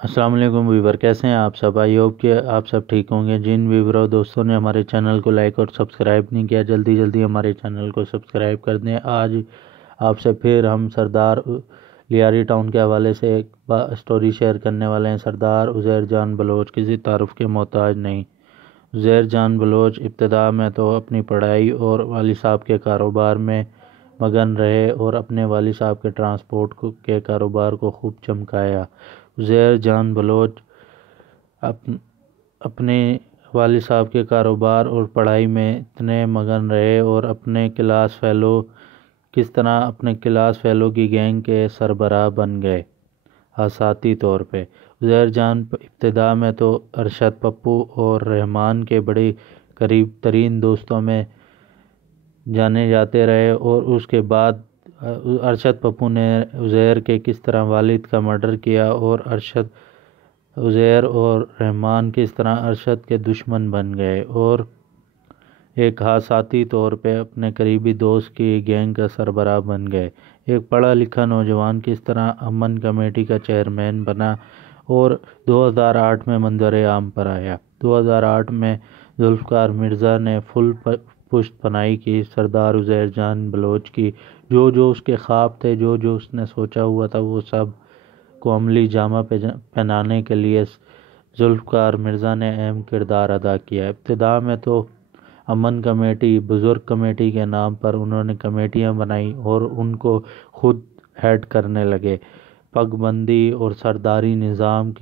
السلام علیکم ویور، کیسے ہیں آپ سب؟ آئی ہوپ کہ آپ سب ٹھیک ہوں گے۔ جن ویور اور دوستوں نے ہمارے چینل کو لائک اور سبسکرائب نہیں کیا، جلدی جلدی ہمارے چینل کو سبسکرائب کر دیں۔ آج آپ سے پھر ہم سردار لیاری ٹاؤن کے حوالے سے ایک سٹوری شیئر کرنے والے ہیں۔ سردار عزیر جان بلوچ کسی تعارف کے محتاج نہیں۔ عزیر جان بلوچ ابتدا میں تو اپنی پڑھائی اور والد صاحب کے کاروبار میں مگن رہے اور اپنے والد صاحب کے ٹرانسپورٹ کے کاروبار کو خوب چمکایا۔ عزیر جان بلوچ اپنے والد صاحب کے کاروبار اور پڑھائی میں اتنے مگن رہے اور کس طرح اپنے کلاس فیلو کی گینگ کے سربراہ بن گئے آساتی طور پہ۔ عزیر جان ابتدا میں تو ارشد پپو اور رحمان کے بڑے قریب ترین دوستوں میں جانے جاتے رہے، اور اس کے بعد ارشد پپو نے عزیر کے کس طرح والد کا مرڈر کیا اور عزیر اور رحمان کس طرح ارشد کے دشمن بن گئے اور ایک آساتی طور پہ اپنے قریبی دوست کی گینگ کا سربراہ بن گئے۔ ایک پڑھا لکھا نوجوان کس طرح امن کمیٹی کا چیئرمین بنا اور 2008 میں منظر عام پر آیا۔ 2008 میں ذوالفقار مرزا نے فل پشت پناہی کی سردار عزیر جان بلوچ کی۔ جو اس کے خواب تھے، جو اس نے سوچا ہوا تھا، وہ سب کو عملی جامہ پہنانے کے لیے ذوالفقار مرزا نے اہم کردار ادا کیا۔ ابتدا میں تو امن کمیٹی، بزرگ کمیٹی کے نام پر انہوں نے کمیٹیاں بنائیں اور ان کو خود ہیڈ کرنے لگے۔ پگ بندی اور سرداری نظام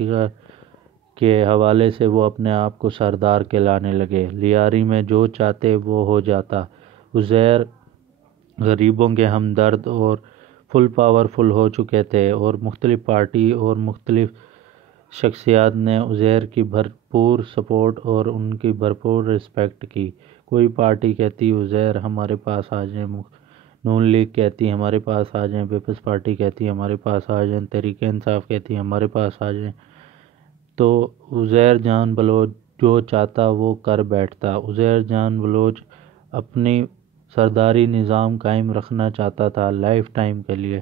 کے حوالے سے وہ اپنے آپ کو سردار کہلانے لگے۔ لیاری میں جو چاہتے وہ ہو جاتا۔ عزیر غریبوں کے ہمدرد اور فل پاورفل ہو چکے تھے اور مختلف پارٹی اور مختلف شخصیات نے عزیر کی بھرپور سپورٹ اور ان کی بھرپور رسپیکٹ کی۔ کوئی پارٹی کہتی عزیر ہمارے پاس آ جائیں، نون لیگ کہتی ہمارے پاس آ جائیں، پیپلز پارٹی کہتی ہمارے پاس آ جائیں، تحریک انصاف کہتی ہمارے پاس آ جائیں۔ تو عزیر جان بلوچ جو چاہتا وہ کر بیٹھتا۔ عزیر جان بلوچ اپنی سرداری نظام قائم رکھنا چاہتا تھا لائف ٹائم کے لیے۔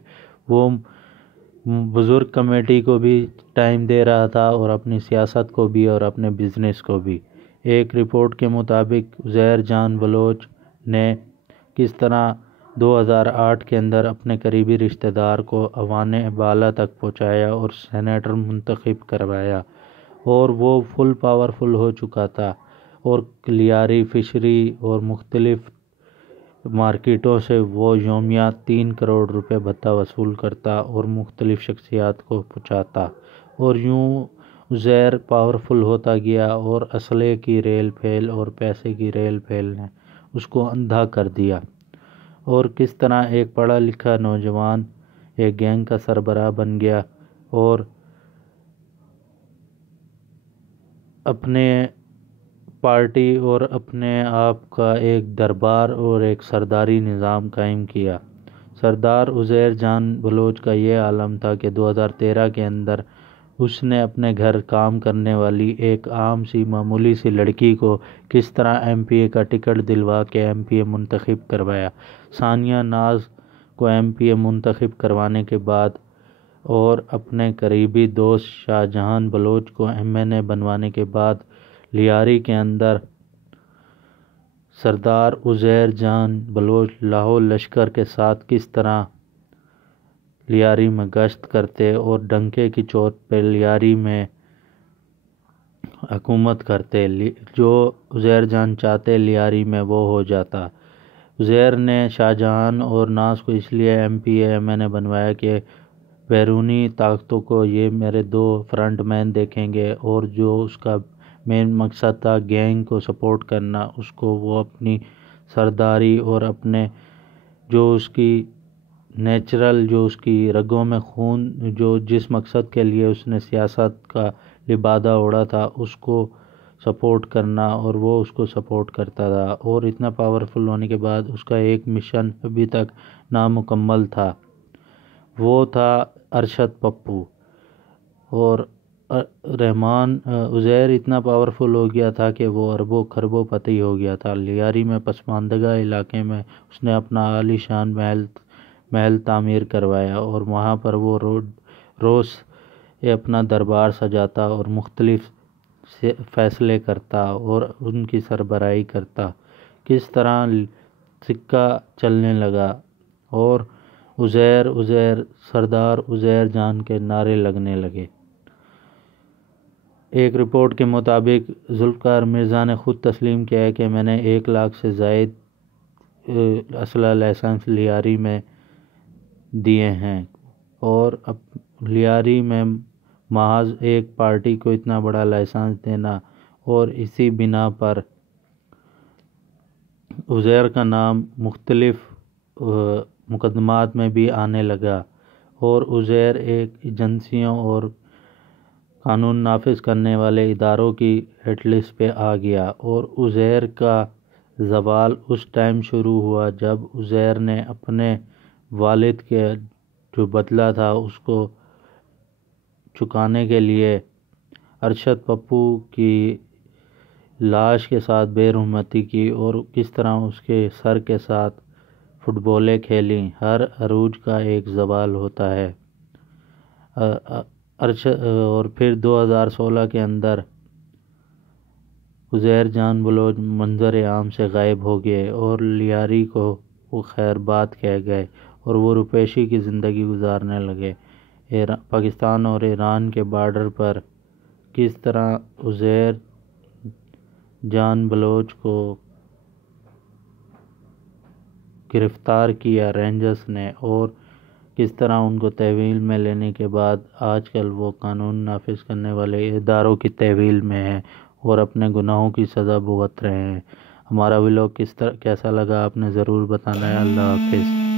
وہ بزرگ کمیٹی کو بھی ٹائم دے رہا تھا اور اپنی سیاست کو بھی اور اپنے بزنس کو بھی۔ ایک رپورٹ کے مطابق عزیر جان بلوچ نے کس طرح 2008 کے اندر اپنے قریبی رشتہ دار کو ایوان بالا تک پہنچایا اور سینیٹر منتخب کروایا، اور وہ فل پاورفل ہو چکا تھا اور لیاری فشری اور مختلف مارکیٹوں سے وہ یومیہ 3 کروڑ روپے بھتہ وصول کرتا اور مختلف شخصیات کو پہنچاتا، اور یوں عزیر پاورفل ہوتا گیا اور اسلحے کی ریل پھیل اور پیسے کی ریل پھیل نے اس کو اندھا کر دیا، اور کس طرح ایک پڑھا لکھا نوجوان ایک گینگ کا سربراہ بن گیا اور اپنے پارٹی اور اپنے آپ کا ایک دربار اور ایک سرداری نظام قائم کیا۔ سردار عزیر جان بلوچ کا یہ عالم تھا کہ 2013 کے اندر اس نے اپنے گھر کام کرنے والی ایک عام سی معمولی سی لڑکی کو کس طرح ایم پی اے کا ٹکٹ دلوا کے ایم پی اے منتخب کروایا۔ ثانیہ ناز کو ایم پی اے منتخب کروانے کے بعد اور اپنے قریبی دوست شاہجہان بلوچ کو ایم این اے بنوانے کے بعد لیاری کے اندر سردار عزیر جان بلوچ لاہور لشکر کے ساتھ کس طرح لیاری میں گشت کرتے اور ڈنکے کی چوٹ پہ لیاری میں حکومت کرتے۔ جو عزیر جان چاہتے لیاری میں وہ ہو جاتا۔ عزیر نے شاہجہان اور ناز کو اس لیے M P A M N A بنوایا کہ بیرونی طاقتوں کو یہ میرے 2 فرنٹ مین دیکھیں گے، اور جو اس کا مین مقصد تھا گینگ کو سپورٹ کرنا، اس کو وہ اپنی سرداری اور اپنے جو اس کی نیچرل جو اس کی رگوں میں خون جو جس مقصد کے لیے اس نے سیاست کا لبادہ اوڑھا تھا اس کو سپورٹ کرنا، اور وہ اس کو سپورٹ کرتا تھا۔ اور اتنا پاورفل ہونے کے بعد اس کا ایک مشن ابھی تک نامکمل تھا، وہ تھا ارشد پپو اور رحمان۔ عزیر اتنا پاورفل ہو گیا تھا کہ وہ اربوں خربوں پتی ہو گیا تھا۔ لیاری میں پسماندگہ علاقے میں اس نے اپنا عالی شان محل تعمیر کروایا، اور وہاں پر وہ روز اپنا دربار سجاتا اور مختلف فیصلے کرتا اور ان کی سربراہی کرتا۔ کس طرح سکہ چلنے لگا اور عزیر سردار عزیر جان کے نعرے لگنے لگے۔ ایک رپورٹ کے مطابق ذوالفقار مرزا نے خود تسلیم کیا ہے کہ میں نے 1 لاکھ سے زائد اسلحہ لائسنس لیاری میں دیے ہیں، اور لیاری میں محض ایک پارٹی کو اتنا بڑا لائسنس دینا، اور اسی بنا پر عزیر کا نام مختلف مقدمات میں بھی آنے لگا، اور عزیر ایک ایجنسیوں اور قانون نافذ کرنے والے اداروں کی ہٹ لسٹ پہ آ گیا۔ اور عزیر کا زوال اس ٹائم شروع ہوا جب عزیر نے اپنے والد کے جو بدلہ تھا اس کو چکانے کے لیے ارشد پپو کی لاش کے ساتھ بے رحمتی کی، اور کس طرح اس کے سر کے ساتھ فٹ بالیں کھیلیں۔ ہر عروج کا ایک زوال ہوتا ہے، اور پھر 2016 کے اندر عزیر جان بلوچ منظر عام سے غائب ہو گئے، اور لیاری کو وہ خیر بات کہہ گئے، اور وہ روپیشی کی زندگی گزارنے لگے۔ پاکستان اور ایران کے بارڈر پر کس طرح عزیر جان بلوچ کو گرفتار کیا رینجرز نے، اور کس طرح ان کو تحویل میں لینے کے بعد آج کل وہ قانون نافذ کرنے والے اداروں کی تحویل میں ہیں اور اپنے گناہوں کی سزا بھگت رہے ہیں۔ ہمارا ولاگ کیسا لگا آپ نے ضرور بتانا ہے۔ اللہ حافظ۔